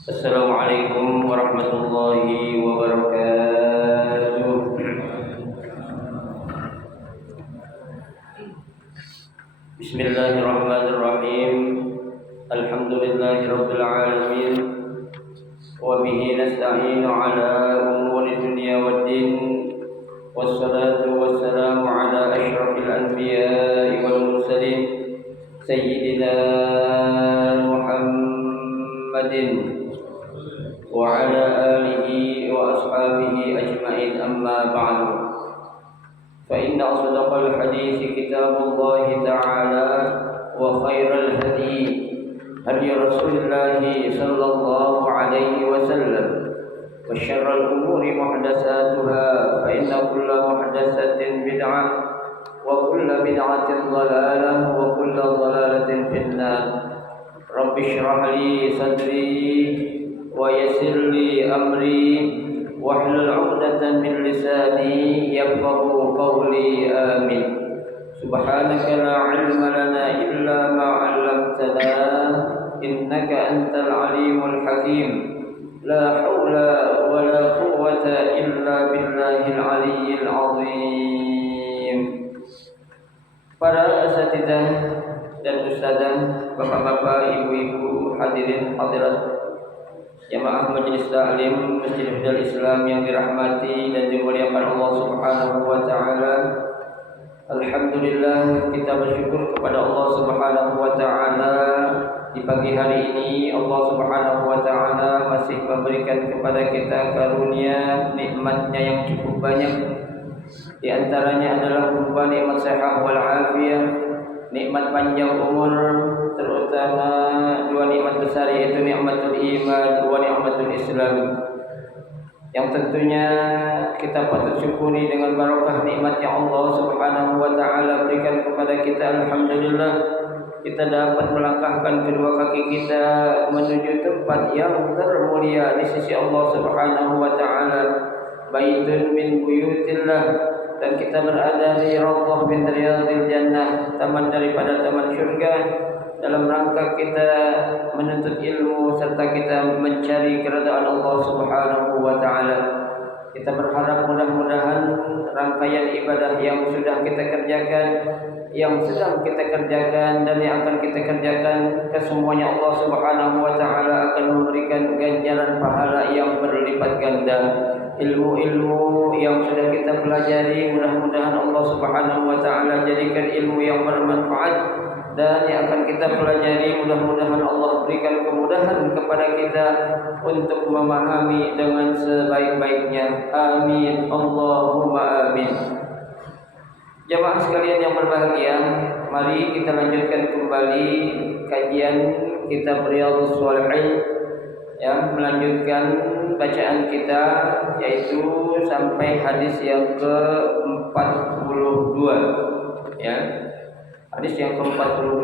Assalamualaikum warahmatullahi wabarakatuh. Bismillahirrahmanirrahim. Alhamdulillahirabbil alamin. Wa bihi nasta'inu ala umuri dunya waddin. Wassalatu wassalamu ala asyrafil anbiya'i wal mursalin sayyidina Muhammadin wa ala alihi wa ashabihi ajma'in, amma ba'du. Fa inna asdaqal hadithi kitabullahi ta'ala wa khairal hadi hadi Rasulillah sallallahu alaihi wasallam wa syarrul umuri muhdatsatuha fa inna kulla muhdatsatin bid'ah wa kulla bid'atin dhalalah wa kulla dhalalatin finnar. Rabbi shrah li sadri wa yassir li amri wahlul 'uqdatam min lisani yafqahu qawli. Amin. Subhanaka la 'ilma lana illa ma 'allamtana innaka antal 'alimul hakim. La haula wa la quwwata illa billahil 'aliyyil 'azim. Para asatidzah dan ustadzah, bapak-bapak, ibu-ibu, hadirin hadirat jamaah majelis taklim Masjid Hidayah Islam yang dirahmati dan dimuliakan Allah Subhanahu wa taala. Alhamdulillah, kita bersyukur kepada Allah Subhanahu wa taala di pagi hari ini Allah Subhanahu wa taala masih memberikan kepada kita karunia nikmatnya yang cukup banyak. Di antaranya adalah berupa nikmat sehat wal afiyah, nikmat panjang umur, terutama dua nikmat besar yaitu nikmatul iman wa nikmatul Islam, yang tentunya kita patut syukuri dengan barakah nikmat yang Allah Subhanahu wa taala berikan kepada kita. Alhamdulillah, kita dapat melangkahkan kedua kaki kita menuju tempat yang termulia di sisi Allah Subhanahu wa taala, baitun min buyutillah, dan kita berada di Rawdah min Riyadil Jannah, taman daripada taman syurga, dalam rangka kita menuntut ilmu serta kita mencari keridhaan Allah Subhanahu wa taala. Kita berharap mudah-mudahan rangkaian ibadah yang sudah kita kerjakan, yang sedang kita kerjakan dan yang akan kita kerjakan, kesemuanya Allah Subhanahu wa taala akan memberikan ganjaran pahala yang berlipat ganda. Ilmu-ilmu yang sudah kita pelajari, mudah-mudahan Allah Subhanahu wa taala jadikan ilmu yang bermanfaat, dan yang akan kita pelajari mudah-mudahan Allah berikan kemudahan kepada kita untuk memahami dengan sebaik-baiknya. Amin, Allahumma amin. Jamaah sekalian yang berbahagia, mari kita lanjutkan kembali kajian kitab Riyadhus Shalihin, ya, melanjutkan bacaan kita yaitu sampai hadis yang ke-42, ya. Hadis yang ke-42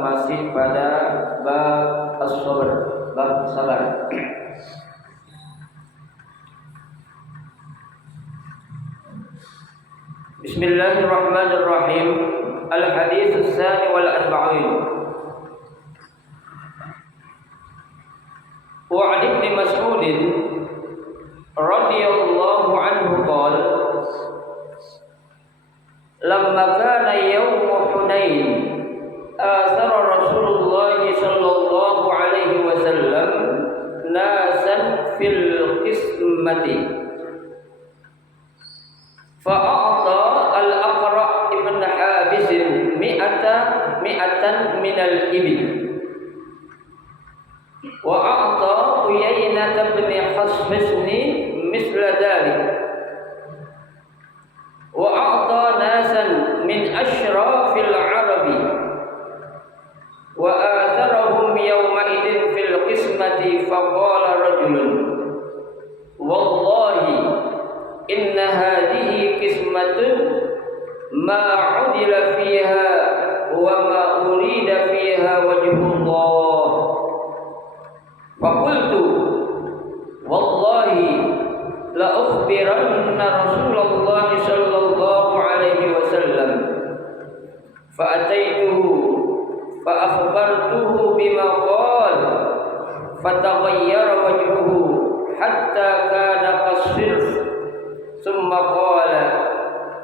masih pada bab as-sabr, bab sabar. Bismillahirrahmanirrahim. Al-hadits ats-tsani wal arba'in. Wa 'an Ibnu Mas'ud radhiyallahu anhu qala lamma kana yawm Hunain athara Rasulullah sallallahu alaihi wasallam nasan fil qismati fa'ata al-Aqra' ibn Habis mi'atan min al-ibil wa a'ta Uyainah bin Hasmisni misla dhalik wa a'ta nasan min asyrafil arabi wa atharahum yawma idin fil qismati faqala rajulun wallahi inna hadhihi qismatun ma 'udila fiha wa ma urida fiha wajhullah. Faqultu wallahi la ukhbiranna Rasulullah sallallahu alaihi wasallam fa ataituhu fa akhbartuhu bima qala fataghayyara wajhuhu hatta kana kasirf thumma qala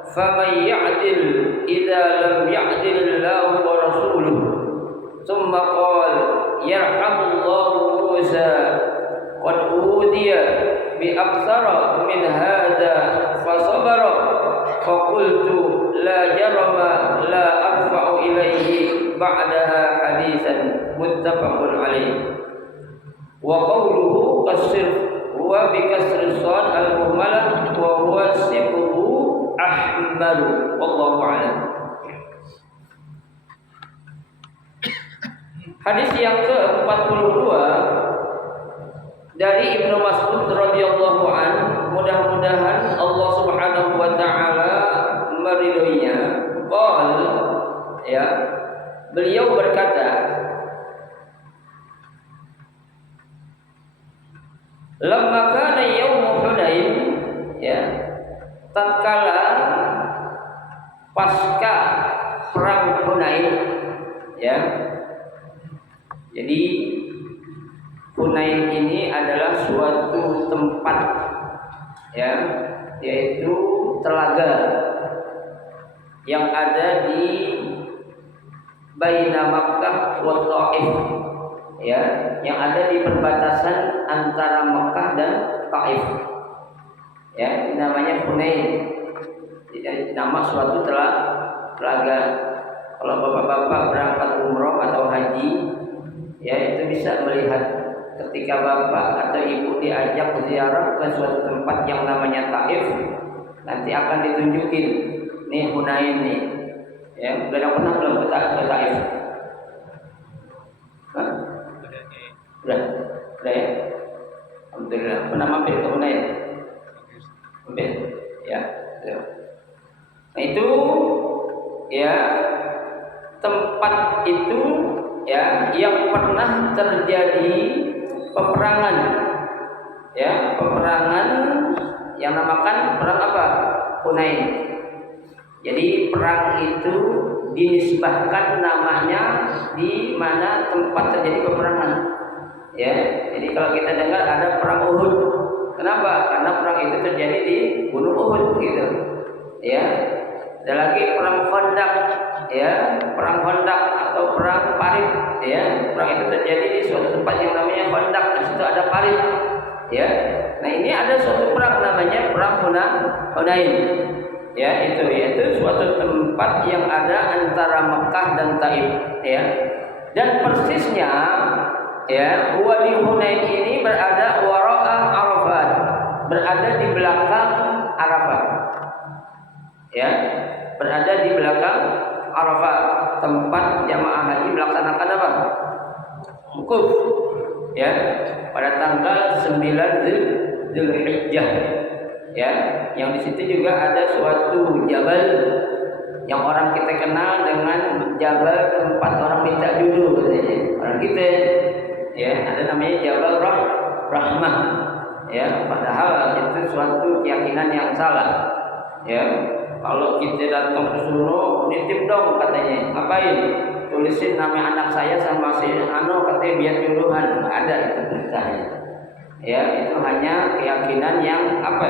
faman ya'dil idza lam ya'dil Allah wa rasuluhu thumma qala yarhamullahu Musa qad udiya bi aktsara min hadza fasabara faqultu la jarama la arfa'u ilaihi ba'daha hadisan muttafaqun alaih. Wa qawluhu qasir huwa bi kasri shad al-muhmalah wa huwa sibhu ahmadu wallahu a'lam. Hadis yang ke-42 dari Ibnu Mas'ud radhiyallahu an, mudah-mudahan Allah Subhanahu wa taala meridhoinya. Qal, ya, beliau berkata, lamma kana yaum Hunain, ya, tatkala pasca perang Hunain, ya. Jadi Hunain ini adalah suatu tempat, ya, yaitu telaga yang ada di baina Makkah wa Taif, ya, yang ada di perbatasan antara Makkah dan Taif, ya, ini namanya Hunain. Jadi nama suatu telaga. Kalau bapak-bapak berangkat umroh atau haji, ya, itu bisa melihat ketika bapak atau ibu diajak ziarah ke suatu tempat yang namanya Taif, nanti akan ditunjukin nih Hunain nih, ya. Udah pernah belum ke Taif? Hah? Udah ya. Alhamdulillah. Pernah mampir ke Hunain? Mampir, ya. Nah itu, ya, tempat itu, ya, yang pernah terjadi peperangan, ya, peperangan yang namakan perang apa? Hunain. Jadi perang itu dinisbahkan namanya di mana tempat terjadi peperangan, ya. Jadi kalau kita dengar ada perang Uhud, kenapa? Karena perang itu terjadi di Gunung Uhud, gitu, ya. Ada lagi perang Khandaq, ya, perang Khandaq atau perang Parit, ya. Perang itu terjadi di suatu tempat yang namanya Khandaq, di situ ada parit, ya. Nah ini ada suatu perang namanya perang Hunain, ya, itu yaitu suatu tempat yang ada antara Mekah dan Taif, ya. Dan persisnya, ya, Wadi Hunain ini berada wara'a Arafat, berada di belakang Arafat, ya, berada di belakang Arafat, tempat jamaah haji melaksanakan apa? Wukuf, ya, pada tanggal 9 Zulhijjah, ya, yang di situ juga ada suatu jabal yang orang kita kenal dengan jabal tempat orang minta jodoh, katanya orang kita, ya, ada namanya Jabal Rahmah, ya, padahal itu suatu keyakinan yang salah, ya. Kalau kita datang ke sono, nitip dong, katanya, ngapain? Tulisin nama anak saya sama si Ano, katanya biar jodohan. Nggak ada itu beritanya, ya. Itu hanya keyakinan yang apa,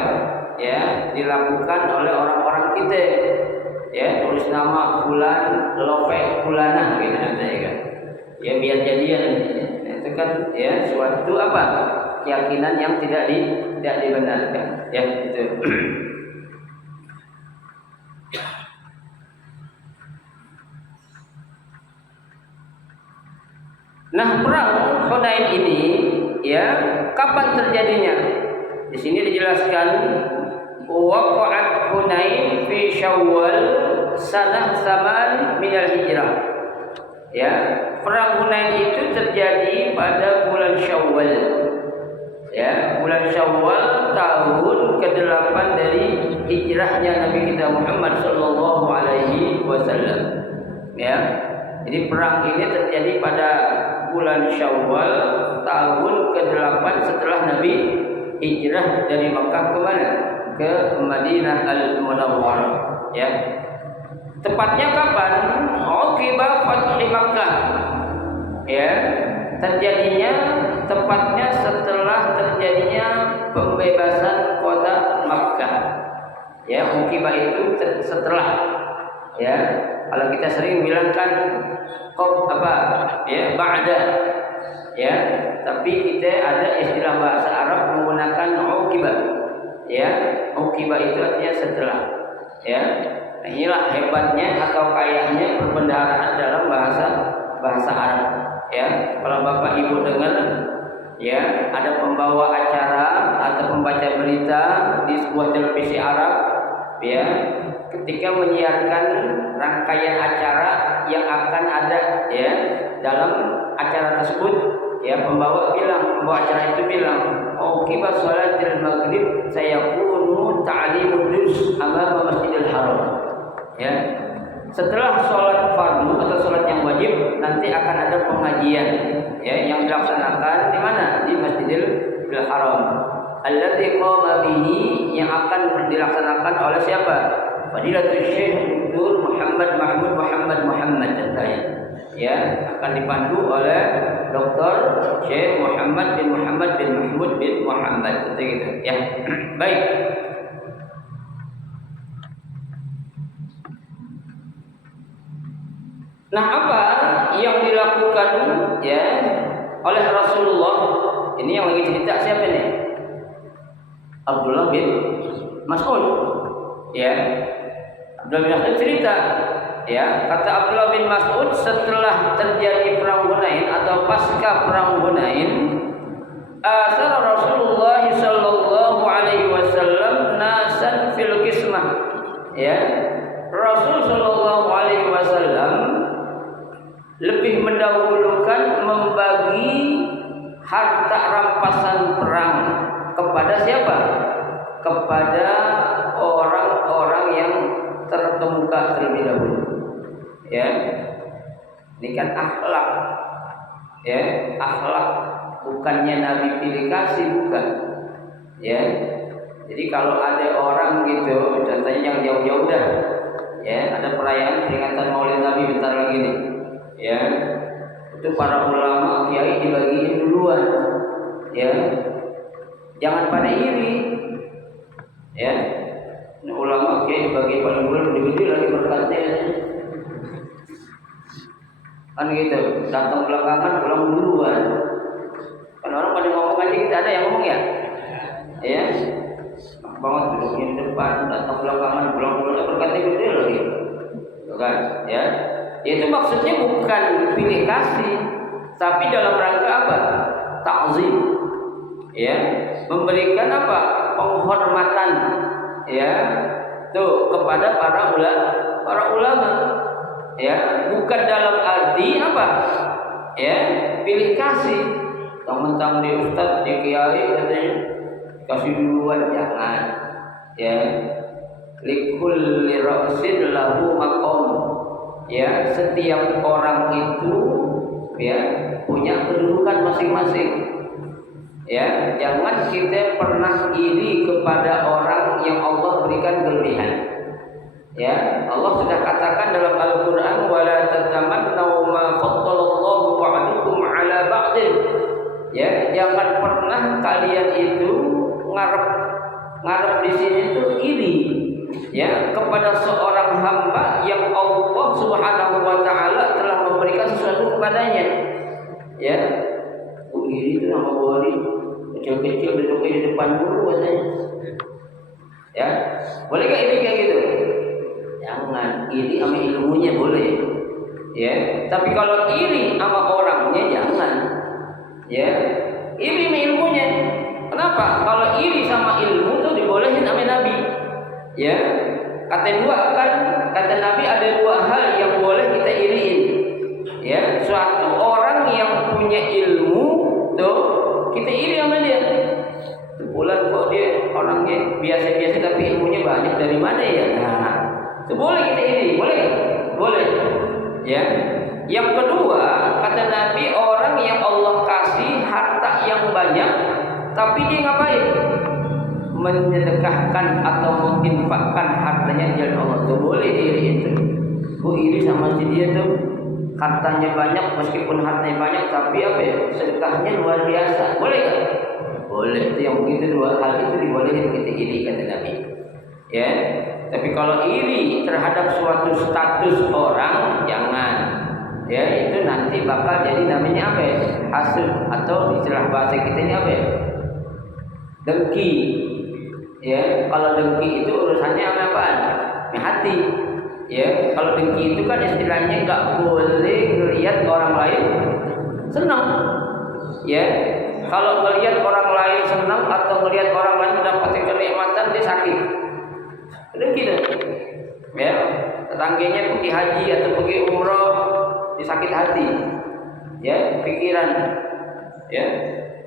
ya, dilakukan oleh orang-orang kita, ya. Tulis nama bulan Love Bulana, gitu katanya kan, ya, biar jadian. Itu kan, ya, suatu apa, keyakinan yang tidak dibenarkan, ya, itu. Nah, perang Hunain ini, ya, kapan terjadinya? Di sini dijelaskan waqa'at Hunain fi Syawal sanah 8 minal hijrah. Ya, perang Hunain itu terjadi pada bulan Syawal. Ya, bulan Syawal tahun ke-8 dari hijrahnya Nabi kita Muhammad sallallahu alaihi wasallam. Ya. Jadi perang ini terjadi pada bulan Syawal tahun ke-8 setelah Nabi hijrah dari Makkah ke mana? Ke Madinah Al-Munawwarah, ya. Tepatnya kapan? Uqiba Fathi Makkah. Ya. terjadinya tepatnya setelah terjadinya pembebasan kota Makkah. Ya, ukibah itu setelah. Ya, kalau kita sering bilang kan ba'da. Ya, tapi kita ada istilah bahasa Arab menggunakan ukibah. Ya, ukibah itu artinya setelah. Ya, nah, inilah hebatnya atau kayaknya perbendaharaan dalam bahasa Arab. Ya, kalau Bapak Ibu dengar, ya, ada pembawa acara atau pembaca berita di sebuah televisi Arab, ya, ketika menyiarkan rangkaian acara yang akan ada, ya, dalam acara tersebut, ya, pembawa acara itu bilang, "Uqiba sholatil maghrib sayakunu ta'limud dus amama Masjidil Haram." Ya. Setelah sholat fardu atau sholat yang wajib, nanti akan ada pengajian, ya, yang dilaksanakan di mana? Di Masjidil Haram. Alladzi qama bihi, yang akan dilaksanakan oleh siapa? Fadilatul Syekh Dr. Muhammad Mahmud Muhammad contohnya. Ya, akan dipandu oleh Dr. Syekh Muhammad bin Muhammad bin Mahmud bin Muhammad, seperti itu. Ya, baik. Nah, apa yang dilakukan, ya, oleh Rasulullah? Ini yang lagi cerita siapa nih? Abdullah bin Mas'ud. Ya, Abdullah bin Mas'ud cerita. Ya, kata Abdullah bin Mas'ud, setelah terjadi perang Hunain atau pasca perang Hunain, asar Rasulullah sallallahu alaihi wasallam nasan fil qismah. Ya, Rasul sallallahu alaihi wasallam lebih mendahulukan membagi harta rampasan perang kepada siapa? Kepada orang-orang yang terkemuka terlebih dahulu. Ya, ini kan akhlak. Ya, akhlak, bukannya Nabi pilih kasih, bukan. Ya, jadi kalau ada orang gitu, contohnya yang jauh-jauh dah. Ya, ada perayaan peringatan Maulid Nabi bentar lagi nih. Ya, itu para ulama kiai dibagiin duluan. Ya, jangan pada iri. Ya, ini ulama kiai dibagi paling duluan, gede lagi berkatnya. Kan gitu, datang belakangan pulang duluan. Kan orang pada ngomong aja, kita ada yang ngomong ya. Ya, banget duduknya di depan, datang belakangan pulang duluan, berkatnya gede lagi. Kan, ya. Itu maksudnya bukan pilih kasih, tapi dalam rangka apa? Ta'zim. Ya, memberikan apa? Penghormatan, ya, tuh kepada para ulama. Ya, bukan dalam arti apa? Ya, pilih kasih. Mentang-mentang di ustaz, di kiai katanya kasih duluan, jangan. Ya, likulli ra'sin lahu maqam. Ya, setiap orang itu, ya, punya kedudukan masing-masing. Ya, jangan kita pernah iri kepada orang yang Allah berikan kelebihan. Ya, Allah sudah katakan dalam Al-Qur'an, wala tatamannaw ma faddalallahu ba'dukum 'ala ba'din. Ya, jangan pernah kalian itu ngarep di sini itu iri, ya, kepada seorang hamba yang Allah Subhanahu wa taala telah memberikan sesuatu kepadanya. Ya, iri itu nama boleh kecil-kecil duduk di depan dulu katanya. Ya, boleh enggak iri kayak gitu? Jangan. Iri sama ilmunya boleh. Ya, tapi kalau iri sama orangnya jangan. Ya, iri sama ilmunya. Kenapa? Kalau iri sama ilmu itu dibolehin sama Nabi. Ya, kata Nabi ada dua hal yang boleh kita iriin. Ya, suatu orang yang punya ilmu tuh kita iri sama dia. Bulan kok dia orangnya biasa-biasa tapi ilmunya banyak, dari mana ya? Nah, itu boleh kita iri, boleh. Ya. Yang kedua, kata Nabi, orang yang Allah kasih harta yang banyak, tapi dia ngapain? Menyedekahkan atau menginfakkan hartanya jalan Allah. Itu boleh iri itu. Gue iri sama si dia tuh hartanya banyak, meskipun hartanya banyak tapi apa ya, sedekahnya luar biasa, boleh nggak? Boleh. Itu yang begitu, dua hal itu dibolehin kita iri, kata Nabi. Ya, tapi kalau iri terhadap suatu status orang, jangan. Ya, itu nanti bakal jadi namanya apa ya? Hasud, atau istilah bahasa kita ini apa ya? Dengki. Ya, kalau dengki itu urusannya apaan? Hati. Ya, kalau dengki itu kan istilahnya nggak boleh ngelihat orang lain senang. Ya, kalau ngelihat orang lain senang atau ngelihat orang lain mendapatkan kenikmatan, dia sakit. Dengki tuh. Ya, tetangganya pergi haji atau pergi umroh, dia sakit hati. Ya, pikiran. Ya,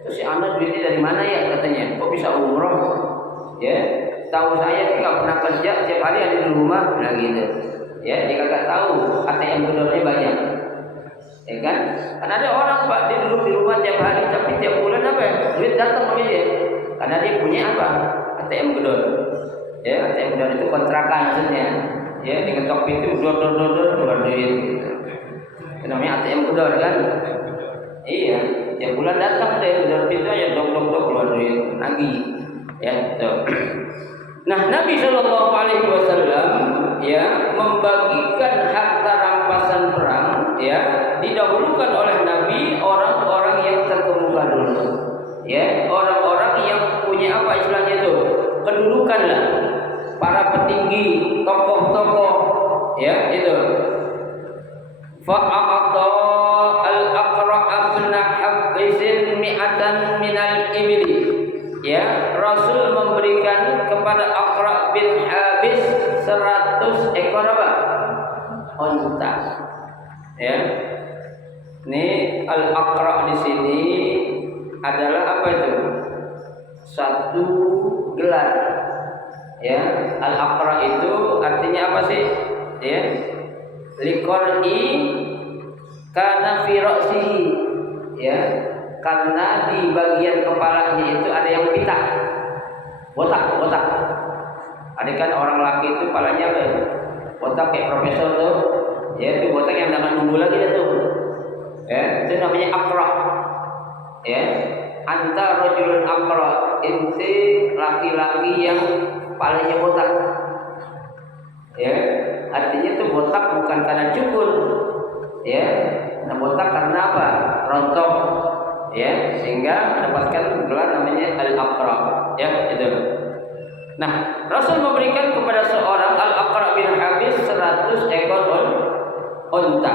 terus si anak duitnya dari mana ya, katanya? Kok bisa umroh? Ya, tahu saya nggak pernah kerja, tiap hari ada di rumah, nah gitu. Ya, dia kagak tahu ATM gedornya banyak. Ya kan? Kan ada orang Pak, dia duduk di rumah tiap hari, tapi tiap bulan apa ya? Duit datang sama dia. Karena dia punya apa? ATM gedor. Ya, ATM gedor itu kontrakan maksudnya. Ya, dengan top itu dor keluar duit gitu. Itu namanya ATM gedor kan? Iya, tiap bulan datang deh, gedor itu aja dok keluar duit lagi. Ya, gitu. Nah, Nabi Shallallahu Alaihi Wasallam ya membagikan harta rampasan perang, ya didahulukan oleh Nabi orang-orang yang terkemuka dulu, ya orang-orang yang punya apa istilahnya itu, kedudukan lah, para petinggi, tokoh-tokoh, ya itu. Fa'aqta al-Aqra' bin Habis mi'atan minal ibli. Ya, Rasul memberikan kepada Aqra' bin Habis 100 ekor apa? Unta. Ya. Ini Al-Aqra' di sini adalah apa itu? Satu gelar. Ya, Al-Aqra' itu artinya apa sih? Ya. Liqar'i kana fi ra'sihi. Ya. Karena di bagian kepalanya itu ada yang pita, botak. Ada kan orang laki itu kepalanya apa ya? Botak kayak profesor tuh, ya itu botak yang jangan nunggu lagi tuh. Ya, itu namanya Aqra. Ya, anta rajulun Aqra, inti laki-laki yang kepalanya botak. Ya, artinya itu botak bukan karena cukur. Ya, nah botak karena apa? Rontok. Ya, sehingga mendapatkan gelar namanya Al-Aqra. Ya, itu. Nah, Rasul memberikan kepada seorang Al-Aqra bin Habis 100 ekor unta.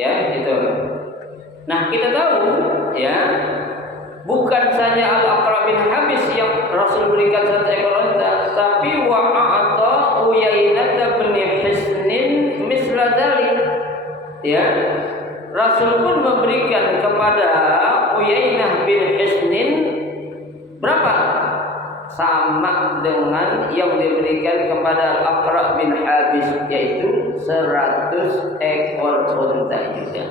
Ya, itu. Nah, kita tahu ya, bukan saja Al-Aqra bin Habis yang Rasul berikan 100 ekor unta, tapi wa'ata Uyainah bin Hisnin misla dzalik. Ya. Rasul pun memberikan kepada Uyainah bin Hisnin berapa? Sama dengan yang diberikan kepada Aqra' bin Habis, yaitu 100 ekor unta juga.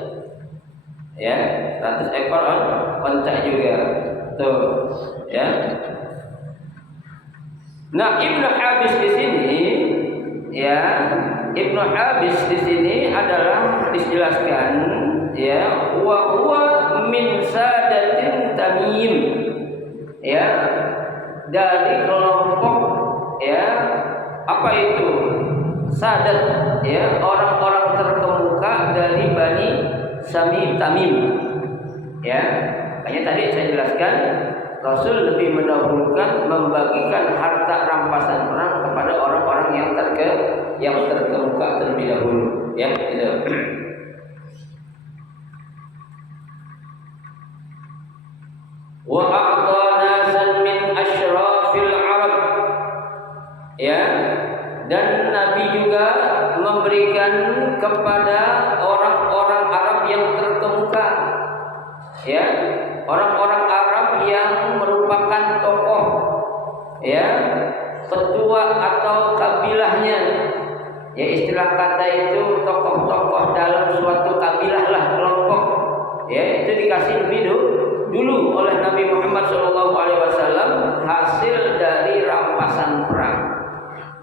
Ya, 100 ekor unta juga. Tuh, ya. Nah, Ibnu Habis di sini, ya, Ibnu Habis di sini adalah dijelaskan, ya, huwa min sadatin Tamim, ya, dari kelompok, ya, apa itu sadat, ya, orang-orang terkemuka dari Bani Tamim, ya. Makanya tadi saya jelaskan, Rasul lebih mendahulukan membagikan harta rampasan perang kepada orang-orang yang terkemuka terlebih dahulu, ya, itu. Wa a'ta nasan min asyrafil Arab, ya, dan Nabi juga memberikan kepada orang-orang Arab yang terkemuka, ya, orang-orang Arab yang merupakan tokoh, ya, ketua atau kabilahnya, ya, istilah kata itu tokoh-tokoh dalam suatu kabilah lah, kelompok, ya, itu dikasih lebih dulu oleh Nabi Muhammad SAW hasil dari rampasan perang.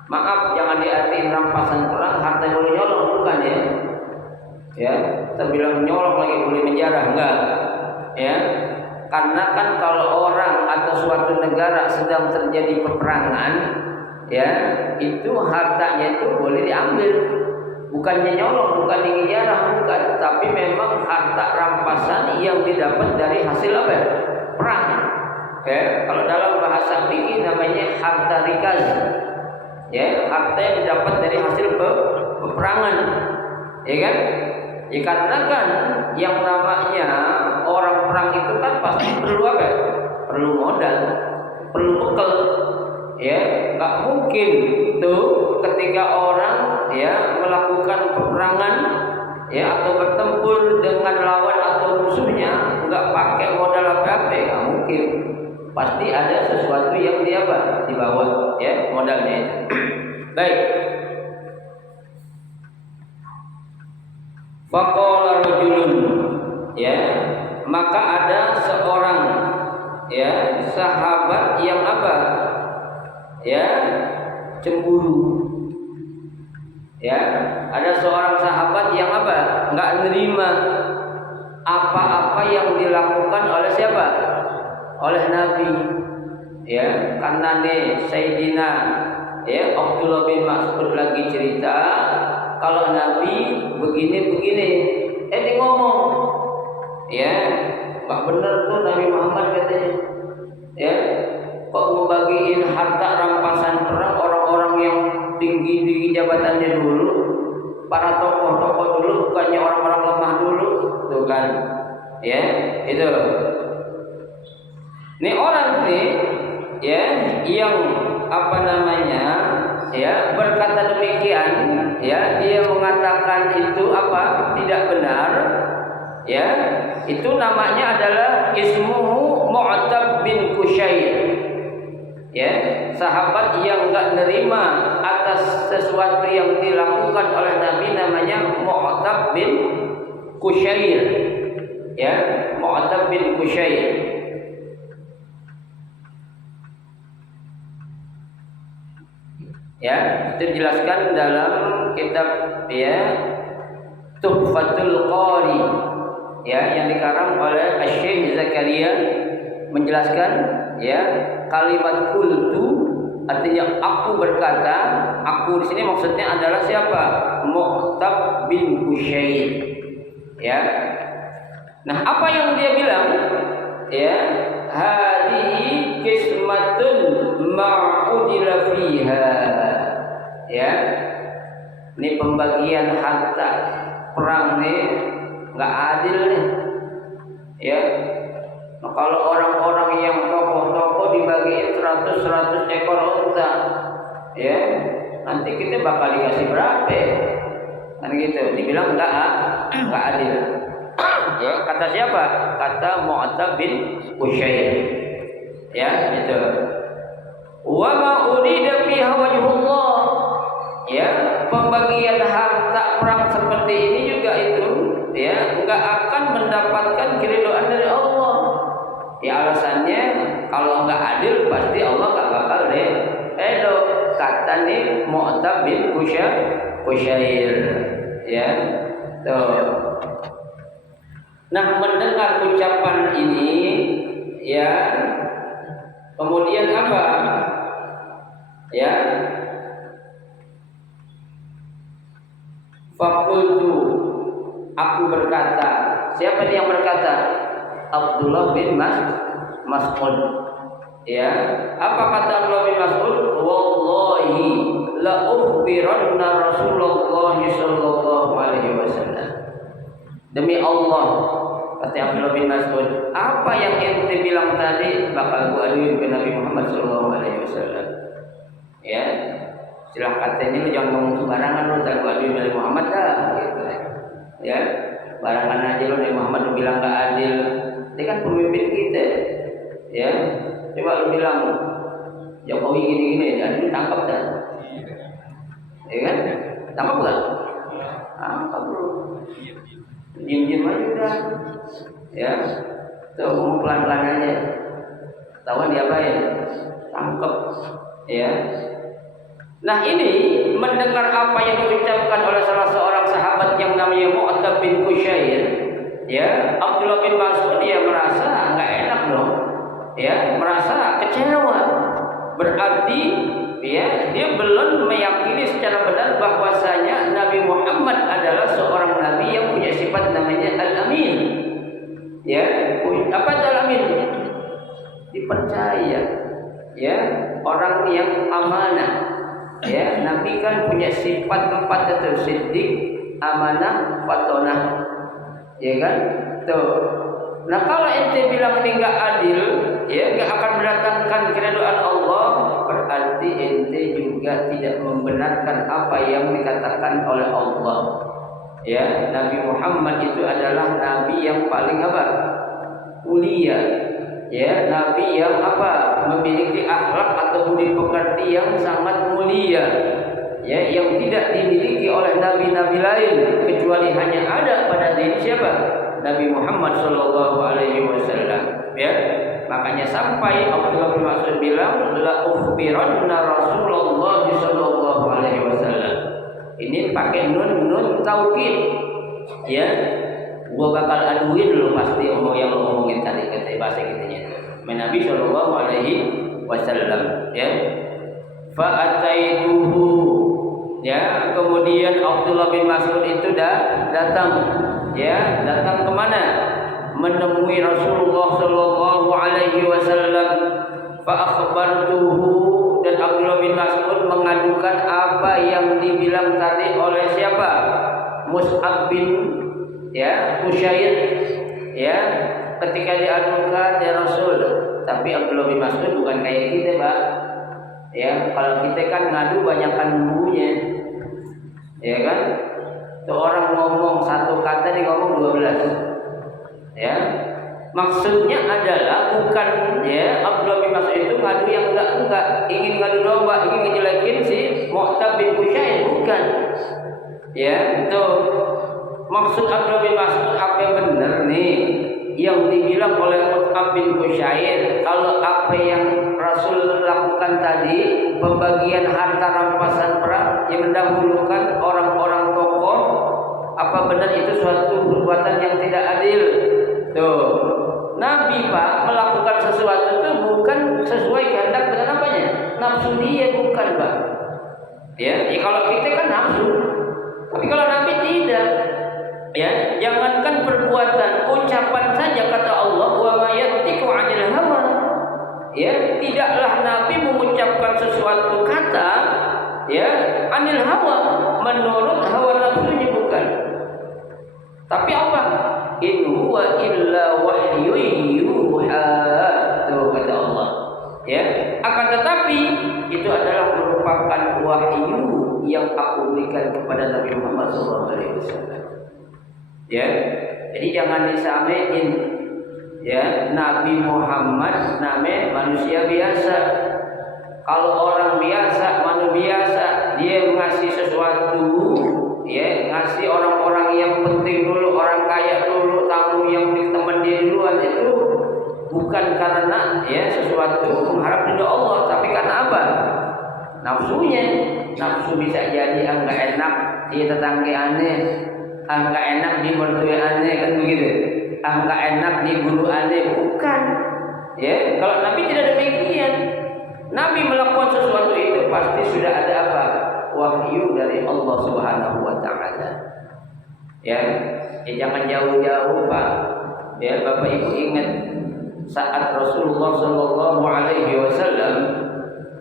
Maaf, jangan diartiin rampasan perang harta yang nyolong, bukan, ya. Ya, terbilang nyolong lagi boleh menjarah, enggak. Ya. Karena kan kalau orang atau suatu negara sedang terjadi peperangan, ya, itu hartanya itu boleh diambil. Bukannya nyolong, bukan dijarah, bukan, tapi memang harta rampasan yang didapat dari hasil apa? Perang. Ya, kalau dalam bahasa fikih namanya harta rikaz. Ya, harta yang didapat dari hasil peperangan. Ya kan? Ya, karena kan yang namanya orang perang itu kan pasti perlu apa? Perlu modal, perlu bekal. Ya, nggak mungkin tuh ketika orang ya melakukan peperangan ya atau bertempur dengan lawan atau musuhnya nggak pakai modal apa-apa, nggak mungkin. Pasti ada sesuatu yang dia apa? Dibawa ya modalnya itu. Baik. Faqala rajulun, ya, maka ada seorang ya sahabat yang apa? Ya, cemburu. Ya, ada seorang sahabat yang apa? Enggak nerima apa-apa yang dilakukan oleh siapa? Oleh Nabi. Ya, karena nih Sayyidina ya Abdullah bin Mas'ud lagi cerita kalau Nabi begini-begini. Dia ngomong, ya, enggak benar tuh Nabi Muhammad katanya. Ya, kok ngebagiin harta rampasan perang orang-orang yang tinggi-tinggi jabatannya dulu, para tokoh-tokoh dulu, bukannya orang-orang lemah dulu, tuh kan? Ya, itu. Ini orang nih, ya, yang apa namanya, ya, berkata demikian, ya, dia mengatakan itu apa? Tidak benar, ya, itu namanya adalah ismuhu Mu'tab bin Qushayr. Ya, sahabat yang enggak nerima atas sesuatu yang dilakukan oleh Nabi namanya Mu'tab bin Qushayr. Ya, Mu'tab bin Qushayr. Ya, itu dijelaskan dalam kitab ya Tuhfatul Qari, ya, yang dikarang oleh Asy-Syaikh Zakaria, menjelaskan ya kalimat qultu artinya aku berkata. Aku di sini maksudnya adalah siapa? Mu'tab bin Qushayr. Ya. Nah, apa yang dia bilang? Ya, hadhihi qismatun ma'udila fiha. Ya. Ini pembagian harta perang nih enggak adil nih. Ya. Nah, kalau orang-orang yang tokoh-tokoh dibagiin 100 ekor unta, ya, nanti kita bakal dikasih berapa? Kan gitu. Dibilang enggak adil. Ya, kata siapa? Kata Mu'tab bin Qushayr. Ya, itu. Wa ma urida fiha wajhullah. Ya, pembagian harta perang seperti ini juga itu, ya, enggak akan mendapatkan keridhaan dari Allah. Ya, alasannya kalau enggak adil pasti Allah enggak bakal ridho. Kata nih Mu'tab bin Qushayr. Ya. Tuh. Nah, mendengar ucapan ini, ya, kemudian apa? Ya. Fakultu, aku berkata. Siapa yang berkata? Abdullah bin Mas'ud. Ya, apa kata Abdullah bin Mas'ud? Wallahi la ukhbiranna Rasulullah sallallahu alaihi wasallam. Demi Allah, kata Abdullah bin Mas'ud, apa yang ente bilang tadi bakal gua aduin ke Nabi Muhammad sallallahu alaihi wasallam. Ya. Istilah katanya lu jangan ngomong sembarangan, lu tak gua aduin Nabi Muhammad dah gitu. Ya. Barangan aja lu Nabi Muhammad lu bilang enggak adil. Dia kan pemimpin kita, ya. Coba lu bilang Jokowi gini-gini, jadi ditangkap dah, ya kan? Tangkap nggak? Tangkap lu, diem-diem aja udah, ya. Tuh ngomong pelan-pelan aja, tahuan diapain? Tangkap, ya. Nah ini mendengar apa yang diucapkan oleh salah seorang sahabat yang namanya Mu'tab bin Qushair, ya, Abdullah bin Mas'ud, dia merasa nggak enak dong, ya, merasa kecewa. Berarti ya dia belum meyakini secara benar bahwasanya Nabi Muhammad adalah seorang nabi yang punya sifat namanya Al-Amin. Ya, apa itu Al-Amin? Dipercaya, ya, orang yang amanah. Ya, Nabi kan punya sifat 4 itu: siddiq, amanah, fatonah. Ya kan? Tuh. Nah, kalau ente bilang ini enggak adil, ya, enggak akan mendatangkan keridhaan Allah, berarti ente juga tidak membenarkan apa yang dikatakan oleh Allah. Ya, Nabi Muhammad itu adalah nabi yang paling apa? Mulia. Ya, nabi yang apa? Memiliki akhlak atau budi pekerti yang sangat mulia. Ya, yang tidak dimiliki oleh nabi-nabi lain kecuali hanya ada pada diri siapa? Nabi Muhammad sallallahu alaihi wasallam. Ya. Makanya sampai Abdullah bin Mas'ud bilang la ukhbiranna Rasulullah sallallahu alaihi wasallam. Ini pakai nun taukid. Ya. Gua bakal aduin lu pasti yang lu ngomongin tadi, kata bahasa kitanya itu. Nabi sallallahu alaihi wasallam, ya. Fa ataituhu, ya, kemudian Abdullah bin Mas'ud itu datang, ya, datang kemana? Menemui Rasulullah sallallahu alaihi wasallam. Fa akhbartuhu, dan Abdullah bin Mas'ud mengadukan apa yang dibilang tadi oleh siapa? Mus'ab bin, ya, Qushair, ya, ketika diadukan ya Rasul. Tapi Abdullah bin Mas'ud bukan kayak kita, Pak. Ya, kalau kita kan ngadu banyakkan bumbunya, ya kan? Tuh orang ngomong satu kata dia ngomong 12, ya. Maksudnya adalah bukan, ya, Abdullah bin Mas'ud itu ngadu yang enggak ingin ngadu domba, ingin ngejelekin si Mu'tab bin Qushair, bukan. Ya, itu maksud Abdullah bin Mas'ud apa yang benar nih yang dibilang oleh Mu'tab bin Qushair, kalau apa yang Rasul lakukan tadi, pembagian harta rampasan perang yang mendahulukan orang-orang tokoh, apa benar itu suatu perbuatan yang tidak adil? Tuh, Nabi Pak melakukan sesuatu itu bukan sesuai kehendak dengan apanya? Nafsu dia, bukan Pak. Ya, kalau kita kan nafsu, tapi kalau Nabi tidak. Ya, jangankan perbuatan, ucapan saja kata Allah, wa ma yantiqu 'anil hawa. Ya, tidaklah Nabi mengucapkan sesuatu kata, ya, 'anil hawa, menurut hawa nafsunya, bukan. Tapi apa? In huwa illa wahyu yuha. Tuh kata Allah. Ya, akan tetapi itu adalah merupakan wahyu yang aku berikan kepada Nabi Muhammad SAW. Ya, jadi jangan disamain, ya, Nabi Muhammad namanya manusia biasa. Kalau orang biasa, manusia biasa, dia ngasih sesuatu, ya, ngasih orang-orang yang penting dulu, orang kaya dulu, tamu yang teman dia duluan, itu bukan karena, ya, sesuatu mengharap ridho Allah, tapi karena apa? Nafsunya. Nafsu bisa jadi enggak enak, dia tetangga aneh, enggak enak di mertua aneh, kan begitu. Enggak enak di guru aneh, bukan. Ya, kalau Nabi tidak demikian. Nabi melakukan sesuatu itu pasti sudah ada apa? Wahyu dari Allah Subhanahu wa taala. Ya, jangan jauh-jauh, Pak. Ya, Bapak Ibu ingat saat Rasulullah sallallahu alaihi wasallam,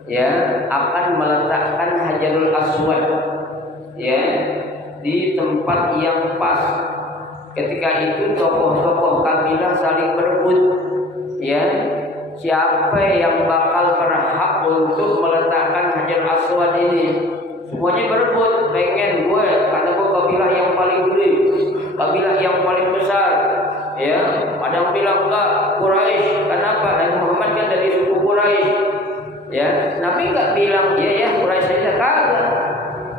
ya, akan meletakkan Hajarul Aswad, ya, di tempat yang pas. Ketika itu tokoh-tokoh kabilah saling berebut, ya, siapa yang bakal berhak untuk meletakkan Hajar Aswad ini. Semuanya berebut, pengen gue, karena gue kabilah yang paling gede, kabilah yang paling besar. Ya, ada yang bilang enggak, Quraisy. Kenapa? Nabi Muhammad kan dari suku Quraisy. Ya, Nabi enggak bilang ya Quraisy saja, kagak.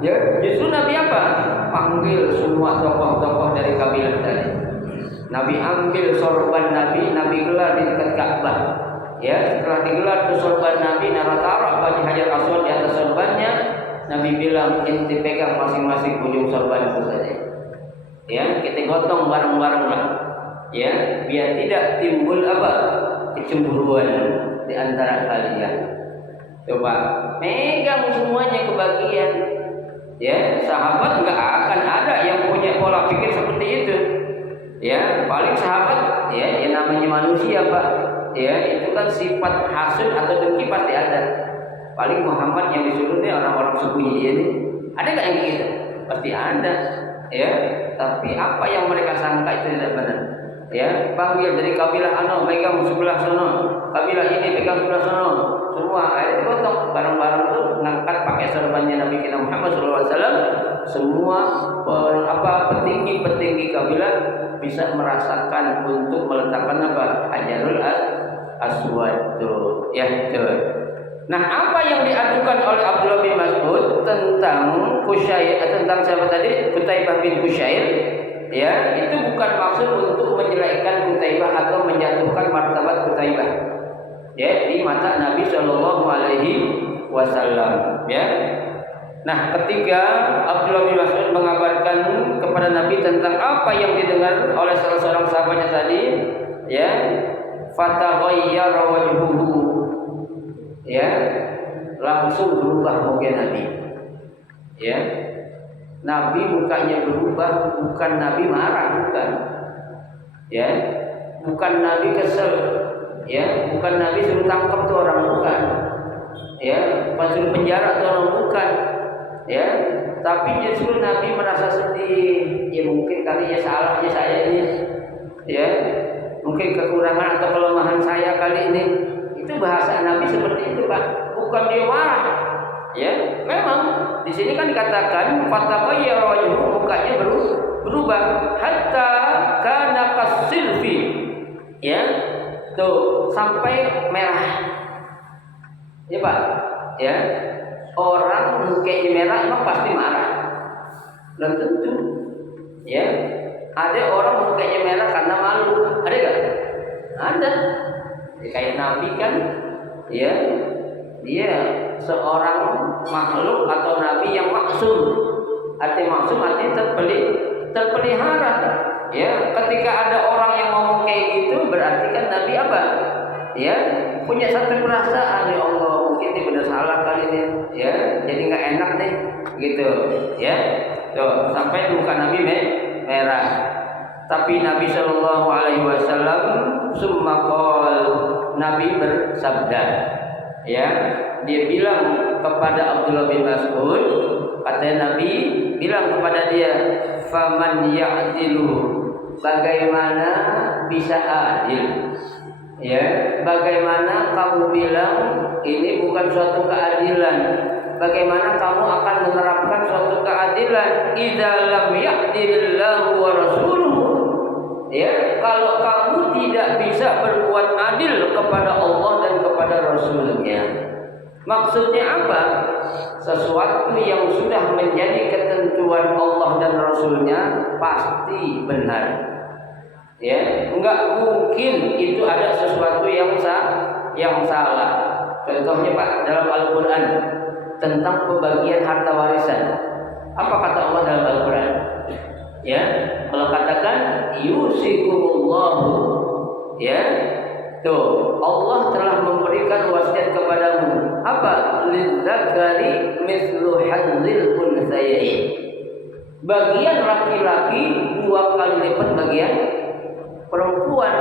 Ya, justru Nabi apa? Panggil semua tokoh-tokoh dari kabilah tadi. Nabi ambil sorban Nabi gelar di dekat Ka'bah. Ya, setelah digelar tuh sorban Nabi, taruh baju Hajar Aswad di atas sorbannya. Nabi bilang ente pegang masing-masing ujung sorbanku saja. Ya, kita gotong bareng-bareng lah. Ya, biar tidak timbul kecemburuan di antara kalian. Coba megang semuanya kebagian. Ya, sahabat nggak akan ada yang punya pola pikir seperti itu. Ya, paling sahabat ya namanya manusia, Pak. Ya, itu kan sifat hasud atau dengki pasti ada. Paling Muhammad yang disuruh ini orang-orang sukunya dia ini. Ada nggak yang gitu? Pasti ada. Ya, tapi apa yang mereka sangka itu tidak benar. Ya, panggil dari kabilah pegang sebelah sono, kabilah ini pegang sebelah sono, semua akhirnya digotong bareng-bareng tuh ngangkat pakai sorbannya Nabi kita Muhammad SAW. Semua petinggi kabilah bisa merasakan untuk meletakkan Hajarul Aswad tuh, ya tuh. Nah, apa yang diadukan oleh Abdullah bin Mas'ud tentang tentang siapa tadi? Qutaibah bin Qusyair. Ya, itu bukan maksud untuk menjelekkan Qutaibah atau menjatuhkan martabat Qutaibah. Ya, di mata Nabi Shallallahu Alaihi Wasallam. Ya. Nah, ketika Abdullah bin Mas'ud mengabarkan kepada Nabi tentang apa yang didengar oleh salah seorang sahabatnya tadi, ya, fataghayyara wajhuhu. Ya, langsung berubah muka Nabi. Ya. Nabi mukanya berubah, bukan Nabi marah, bukan. Ya, bukan Nabi kesel. Ya, bukan Nabi suruh tangkap tuh orang, bukan. Ya, bukan suruh penjara tuh orang, bukan. Ya, tapi justru Nabi merasa sedih. Ya mungkin kali ya salahnya saya ini. Ya, mungkin kekurangan atau kelemahan saya kali ini. Itu bahasa Nabi seperti itu, Pak. Bukan dia marah. Ya, memang di sini kan dikatakan fataghayyara wajhuhu, mukanya berubah hatta kana kasilfi. Ya, tuh sampai merah. Ya, Pak. Ya. Orang mukanya merah emang pasti marah. Belum tentu. Ya. Ada orang mukanya merah karena malu. Ada enggak? Ada. Ya, kayak Nabi kan, ya, dia seorang makhluk atau nabi yang maksum. Arti maksum arti terpelihara. Ya, ketika ada orang yang ngomong kayak gitu berarti kan Nabi apa? Ya, punya satu perasaan, ya Allah, mungkin ini benar salah kali ini. Ya, jadi nggak enak deh, gitu. Ya, tuh sampai muka Nabi merah. Tapi Nabi Shallallahu Alaihi Wasallam Nabi bersabda, ya, dia bilang kepada Abdullah bin Mas'ud, katanya Nabi bilang kepada dia, faman ya'dilu, bagaimana bisa adil? Ya, bagaimana kamu bilang ini bukan suatu keadilan? Bagaimana kamu akan menerapkan suatu keadilan? Idza lam ya'dilillahu wa rasuluhu. Ya, kalau kamu tidak bisa berbuat adil kepada Allah dan kepada Rasulnya. Maksudnya apa? Sesuatu yang sudah menjadi ketentuan Allah dan Rasulnya pasti benar. Ya, enggak mungkin itu ada sesuatu yang salah. Contohnya, Pak, dalam Al-Qur'an tentang pembagian harta warisan. Apa kata Allah dalam Al-Qur'an? Ya, kalau katakan yusikumullahu, ya, tuh Allah telah memberikan wasiat kepadamu. Apa? Lidzakari mithlu hadzil unthayain. Bagian laki-laki 2 kali lipat bagian perempuan.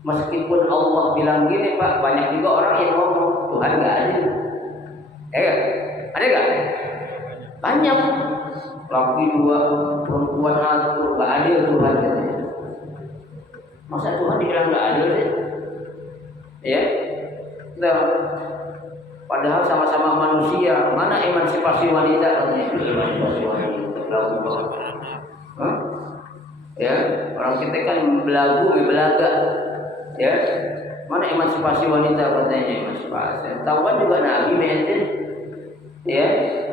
Meskipun Allah bilang gini, Pak, banyak juga orang yang ngomong Tuhan nggak adil. Ada nggak? Banyak. Laki 2, perempuan 1, nggak adil Tuhan katanya. Masa Tuhan dibilang nggak adil sih? Ya, nah, padahal sama-sama manusia. Mana emansipasi wanita katanya? Emansipasi wanita. Ya, orang kita kan belaga. Ya, mana emansipasi wanita katanya? Emansipasi. Tahu kan juga Nabi maintain. Ya,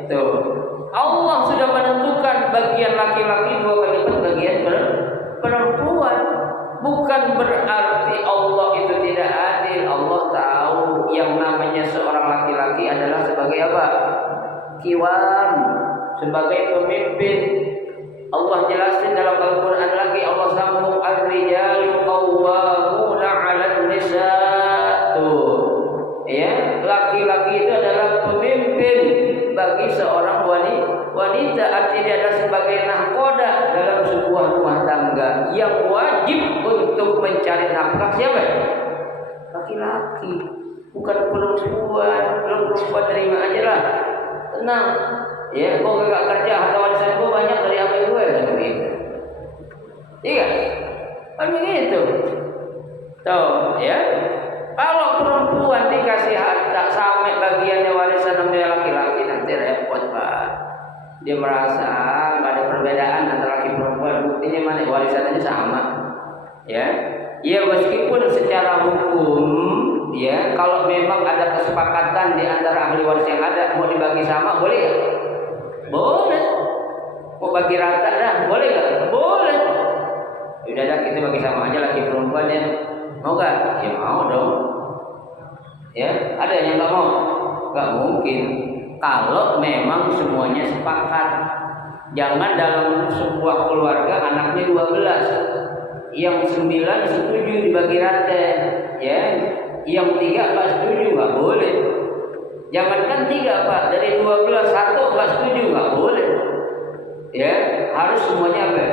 tuh. Allah sudah menentukan bagian laki-laki 2 kali lipat bagian perempuan. Bukan berarti Allah itu tidak adil. Allah tahu yang namanya seorang laki-laki adalah sebagai sebagai apa? Kiwam, sebagai pemimpin. Allah jelasin dalam Al-Quran lagi, Allah sambung ar-rijalu qawwamuna 'alan nisa'. Tuh, ya, laki-laki itu adalah pemimpin bagi seorang wanita, artinya dia adalah sebagai nahkoda dalam sebuah rumah tangga yang wajib untuk mencari nafkah siapa? Laki-laki, bukan perempuan. Kalau perempuan terima aja lah, tenang. Ya, kau gak kerja, harta warisan kau banyak dari apa gue, kan begitu. Iya, kan begitu. Tuh, ya. Kalau perempuan dikasih harta sampai bagiannya warisan sama laki-laki, nanti repot, Pak. Dia merasa nggak ada perbedaan antara laki perempuan. Buktinya mana warisannya sama, ya. Ya meskipun secara hukum, ya, kalau memang ada kesepakatan di antara ahli waris yang ada mau dibagi sama, boleh nggak? Boleh. Mau bagi rata dah, boleh nggak? Boleh. Udah dah, kita bagi sama aja laki perempuan ya. Mau nggak? Ya mau dong. Ya, ada yang nggak mau? Nggak mungkin. Kalau memang semuanya sepakat. Jangan dalam sebuah keluarga anaknya 12, yang 9 setuju dibagi rata, ya, yang 3 nggak setuju, nggak boleh. Jangankan 3 Pak, dari 12 1 nggak setuju, nggak boleh. Ya, harus semuanya apa?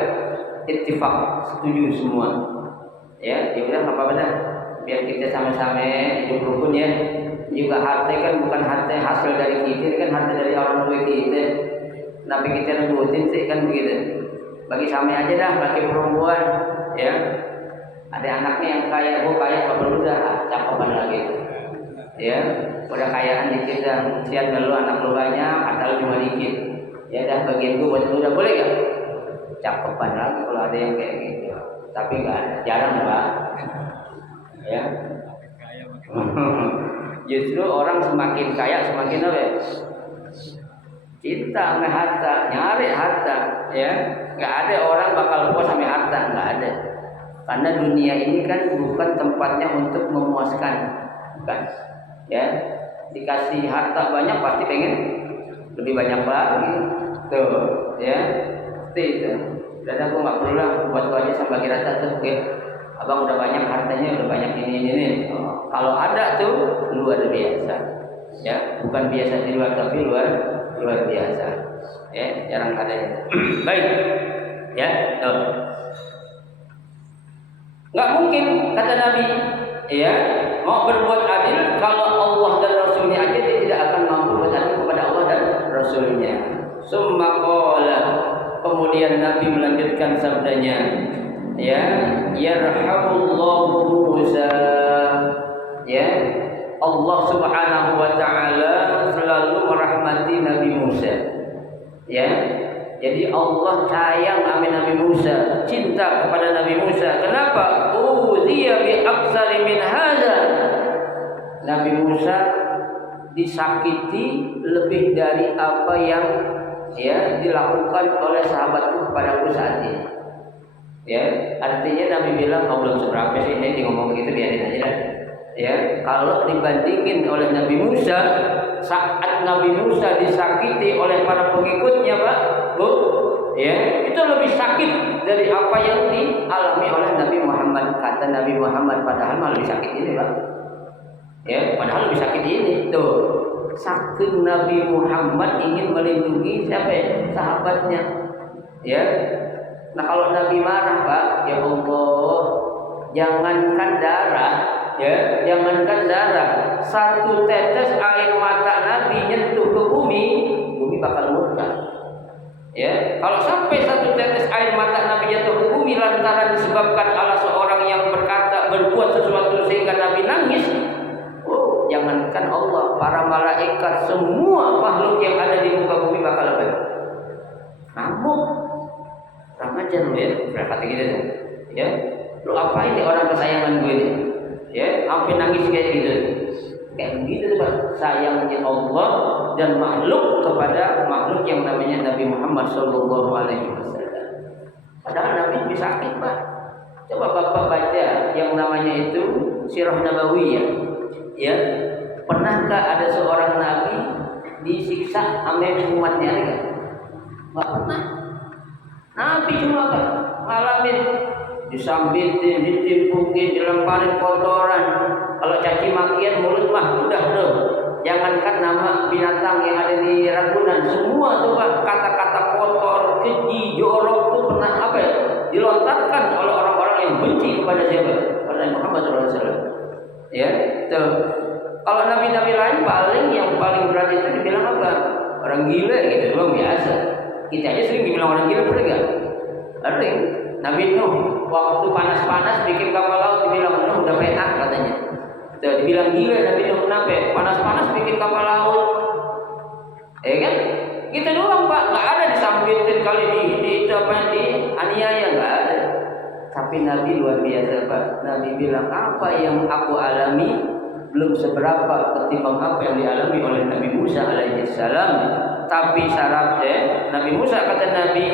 Ittifaq, setuju semua. Ya, ya udah nggak apa-apa dah. Biar kita sama-sama hidup rukun ya. Juga harta kan bukan harta hasil dari kita, kan harta dari orang tua kita. Tapi kita rebutin sih kan begitu. Bagi sama aja dah, laki perempuan, ya. Ada anaknya yang kaya, gua kaya apa perlu dah, cakepan lagi. Ya, udah kayaan dikit dah, sian lu anak lu banyak, atau cuma dikit. Ya dah bagian gua buat lu udah boleh gak? Cakepan lagi kalau ada yang kayak gitu. Tapi nggak ada, jarang Pak. Ya. Justru orang semakin kaya semakin apa? Cinta sama harta, nyari harta, ya. Nggak ada orang bakal puas sama harta, nggak ada. Karena dunia ini kan bukan tempatnya untuk memuaskan, bukan. Ya, dikasih harta banyak pasti pengen lebih banyak lagi. Tuh, ya. Seperti itu. Dan aku nggak perlu lah buat gua aja sama kira tuh, ya. Abang udah banyak hartanya, udah banyak ini. Oh, kalau ada tuh luar biasa, ya. Bukan biasa di luar tapi luar biasa, ya. Jarang ada itu. Baik, ya. Tuh. Nggak mungkin kata Nabi, ya, mau berbuat adil kalau Allah dan Rasulnya aja dia tidak akan mampu berbuat kepada Allah dan Rasulnya. Summa qala, kemudian Nabi melanjutkan sabdanya, ya, yarhamullahu Musa, ya, Allah Subhanahu wa taala selalu merahmati Nabi Musa, ya. Jadi Allah sayang sama Nabi Musa, cinta kepada Nabi Musa. Kenapa? Uziya bi aksari min hadza. Nabi Musa disakiti lebih dari apa yang, ya, dilakukan oleh sahabatku kepadaku saat ini. Ya, artinya Nabi bilang, oh, belum seberapa sih ini ngomong begitu, biarin aja dah. Ya, kalau dibandingin oleh Nabi Musa, saat Nabi Musa disakiti oleh para pengikutnya, Pak, Bu, ya, itu lebih sakit dari apa yang dialami oleh Nabi Muhammad. Kata Nabi Muhammad, padahal malah lebih sakit ini, Pak. Ya, padahal lebih sakit ini. Tuh, saking Nabi Muhammad ingin melindungi siapa? Sahabatnya. Ya. Nah, kalau Nabi marah, Pak, ya Allah, jangankan darah, ya, jangankan darah, satu tetes air mata Nabi nyentuh ke bumi bakal murka. Ya, kalau sampai satu tetes air mata Nabi jatuh ke bumi lantaran disebabkan salah seorang yang berbuat sesuatu sehingga Nabi nangis, oh, jangankan Allah, para malaikat, semua makhluk yang ada di muka bumi bakal apa? Ngamuk. Aja lu ya, berapa gitu tuh, ya, lu apain nih orang kesayangan gue ini, ya, sampai nangis kayak gitu, tuh Pak, sayangnya Allah dan makhluk kepada makhluk yang namanya Nabi Muhammad SAW. Padahal Nabi lebih sakit, Pak. Coba Bapak baca yang namanya itu Sirah Nabawiyah, ya, pernahkah ada seorang Nabi disiksa ame umatnya enggak? Enggak pernah. Nabi cuma apa? Ngalamin disambitin, ditimpukin, dilemparin kotoran. Kalau caci makian mulut mah udah tuh. Jangankan nama binatang yang ada di Ragunan, semua tuh Pak, kata-kata kotor, keji, jorok tuh pernah apa ya? Dilontarkan oleh orang-orang yang benci kepada siapa? Kepada Muhammad SAW. Ya, tuh. Kalau nabi-nabi lain yang paling berat itu dibilang apa? Orang gila gitu doang biasa. Kita aja sering dibilang orang gila, betul enggak? Sering. Nabi Nuh waktu panas-panas bikin kapal laut dibilang Nuh udah petak katanya. Tuh, dibilang gila Nabi Nuh kenapa? Panas-panas bikin kapal laut. Kan? Kita doang Pak, nggak ada disambitin kali di aniaya, nggak ada. Tapi Nabi luar biasa Pak. Nabi bilang apa yang aku alami belum seberapa ketimbang apa yang dialami oleh Nabi Musa alaihissalam. Tapi syaratnya Nabi Musa kata Nabi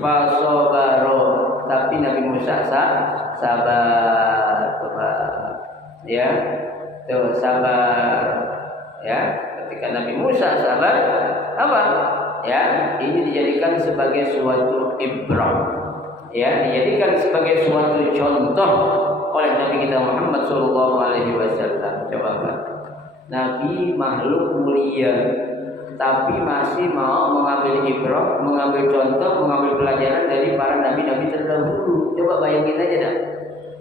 fasobaro, tapi Nabi Musa sabar, ya, tuh sabar, ya. Ketika Nabi Musa sabar, apa? Ya, ini dijadikan sebagai suatu ibrah, ya, dijadikan sebagai suatu contoh oleh Nabi kita Muhammad Sallallahu Alaihi Wasallam. Coba Pak, Nabi makhluk mulia, tapi masih mau mengambil ibrah, mengambil contoh, mengambil pelajaran dari para nabi-nabi terdahulu. Coba bayangin aja dah.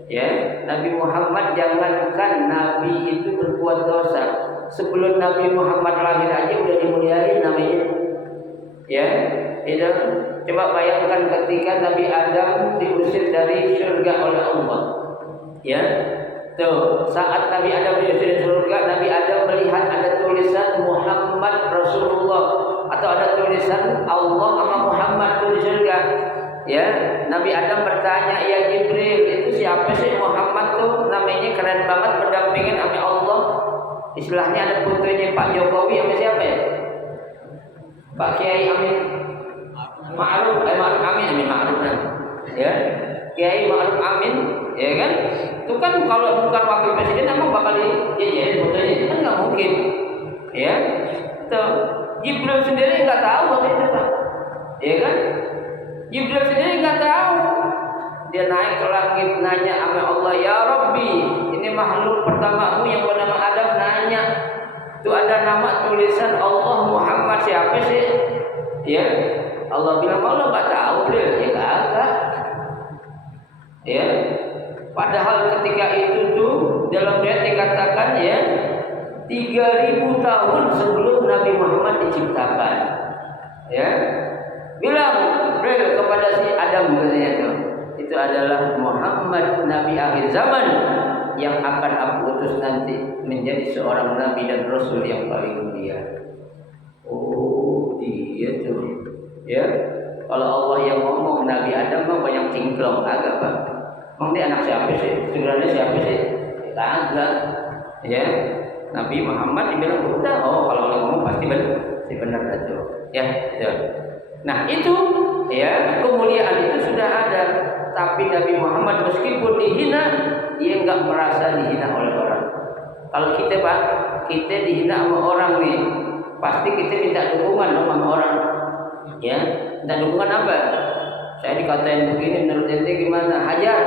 Ya, Nabi Muhammad jangankan nabi itu berbuat dosa, sebelum Nabi Muhammad lahir aja udah dimuliain namanya. Ya, itu coba bayangkan ketika Nabi Adam diusir dari surga oleh Allah. Ya, tuh saat Nabi Adam diusir dari surga, Nabi Adam melihat ada tulisan Muhammad Rasulullah atau ada tulisan Allah sama Muhammad tuh di surga. Ya, Nabi Adam bertanya, ya Jibril, itu siapa sih Muhammad tuh? Namanya keren banget berdampingan sama Allah. Istilahnya ada fotonya Pak Jokowi sama siapa ya? Pak Kiai Amin Ma'ruf Amin Ma'ruf ya. Kiai Ma'ruf Amin, ya kan? Itu kan kalau bukan wakil presiden emang bakal dijejerin fotonya, itu kan nggak mungkin. Ya, tuh Jibril sendiri nggak tahu waktu itu Pak, ya kan? Jibril sendiri nggak tahu. Dia naik ke langit nanya sama Allah, ya Rabbi, ini makhluk pertamamu yang bernama Adam nanya, itu ada nama tulisan Allah Muhammad, siapa sih? Ya, Allah bilang Allah nggak tahu deh, ya kagak. Ya, padahal ketika itu tuh dalam ayat dikatakan ya 3000 tahun sebelum Nabi Muhammad diciptakan. Ya, bilang Jibril kepada si Adam katanya itu adalah Muhammad Nabi akhir zaman yang akan aku utus nanti menjadi seorang Nabi dan Rasul yang paling mulia. Oh, dia tuh. Ya, kalau Allah yang ngomong Nabi Adam mah banyak cingklong agak Pak. Emang dia anak siapa sih? Sebenarnya siapa sih? Kagak. Ya, Nabi Muhammad dibilang udah, oh kalau Allah ngomong pasti benar itu. Ya, itu. Nah itu, ya kemuliaan itu sudah ada. Tapi Nabi Muhammad meskipun dihina, dia enggak merasa dihina oleh orang. Kalau kita Pak, kita dihina sama orang nih, pasti kita minta dukungan dong sama orang. Ya, minta dukungan apa? Saya dikatain begini, menurut ente gimana? Hajar.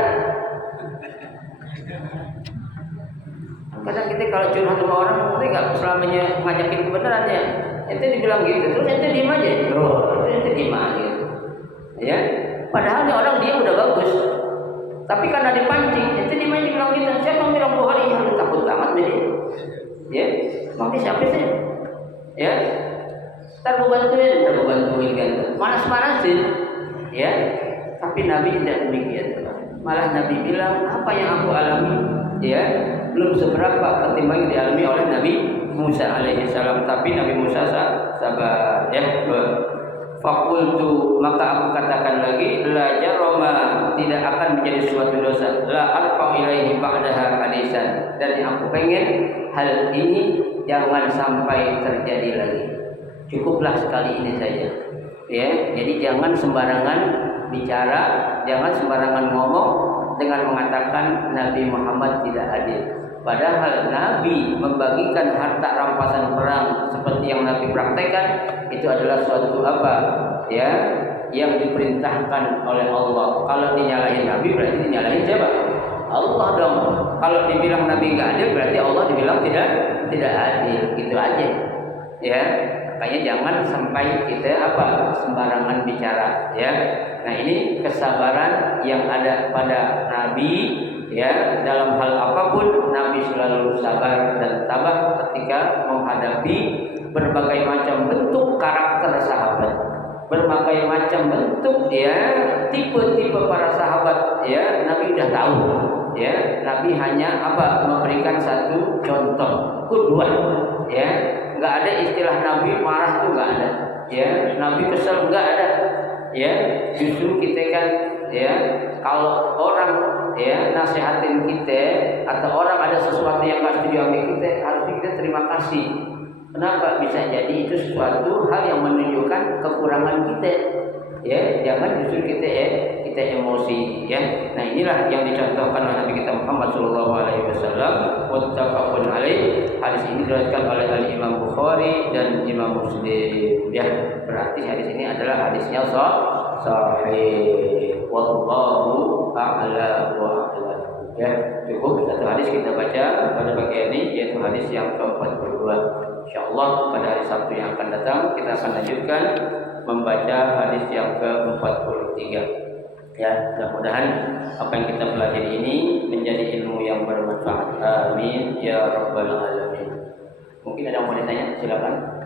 Kadang kita kalau curhat sama orang, kita nggak selamanya ngajakin kebenaran ya. Ente dibilang gitu, terus ente diem aja. Loh, ente diem aja. Ya, padahal nih orang dia udah bagus. Tapi karena dipancing, ente diem aja bilang gitu. Siapa yang bilang Bukhari? Ya, takut banget nih dia. Ya, emang dia siapa sih? Ya, ntar gue bantuin kan. Manas-manasin. Ya, tapi Nabi tidak demikian. Malah Nabi bilang apa yang aku alami, ya belum seberapa ketimbang yang dialami oleh Nabi Musa alaihissalam. Tapi Nabi Musa sabar. Ya, fakultu maka aku katakan lagi, la jaroma tidak akan menjadi suatu dosa. La alfa ilaihi ba'daha hadisan. Dan yang aku pengen hal ini jangan sampai terjadi lagi. Cukuplah sekali ini saja. Ya, jadi jangan sembarangan bicara, jangan sembarangan ngomong dengan mengatakan Nabi Muhammad tidak adil. Padahal Nabi membagikan harta rampasan perang seperti yang Nabi praktekkan itu adalah suatu apa? Ya, yang diperintahkan oleh Allah. Kalau dinyalahin Nabi berarti dinyalahin siapa? Allah dong. Kalau dibilang Nabi nggak adil berarti Allah dibilang tidak adil. Gitu aja. Ya, makanya jangan sampai kita sembarangan bicara. Ya. Nah ini kesabaran yang ada pada Nabi. Ya, dalam hal apapun Nabi selalu sabar dan tabah ketika menghadapi berbagai macam bentuk karakter sahabat, berbagai macam bentuk tipe-tipe para sahabat. Ya, Nabi sudah tahu. Ya, Nabi hanya memberikan satu contoh, kudwah. Ya, nggak ada istilah Nabi marah tuh nggak ada. Ya, Nabi kesel nggak ada. Ya, justru kita kan kalau orang nasihatin kita atau orang ada sesuatu yang nggak setuju sama kita, harusnya kita terima kasih. Kenapa? Bisa jadi itu sesuatu hal yang menunjukkan kekurangan kita. Ya, jangan justru kita emosi. Ya, nah inilah yang dicontohkan oleh Nabi kita Muhammad SAW. Muttafaqun alaih. Hadis ini diriwayatkan oleh Imam Bukhari dan Imam Muslim. Ya, berarti hadis ini adalah hadisnya sahih. Wallahu a'la wa a'lam. Ya, cukup satu hadis kita baca pada pagi ini, yaitu hadis yang ke-42. Insyaallah pada hari Sabtu yang akan datang kita akan lanjutkan membaca hadis yang ke-43. Ya, mudah-mudahan apa yang kita pelajari ini menjadi ilmu yang bermanfaat. Amin ya rabbal alamin. Mungkin ada yang mau ditanya, silakan.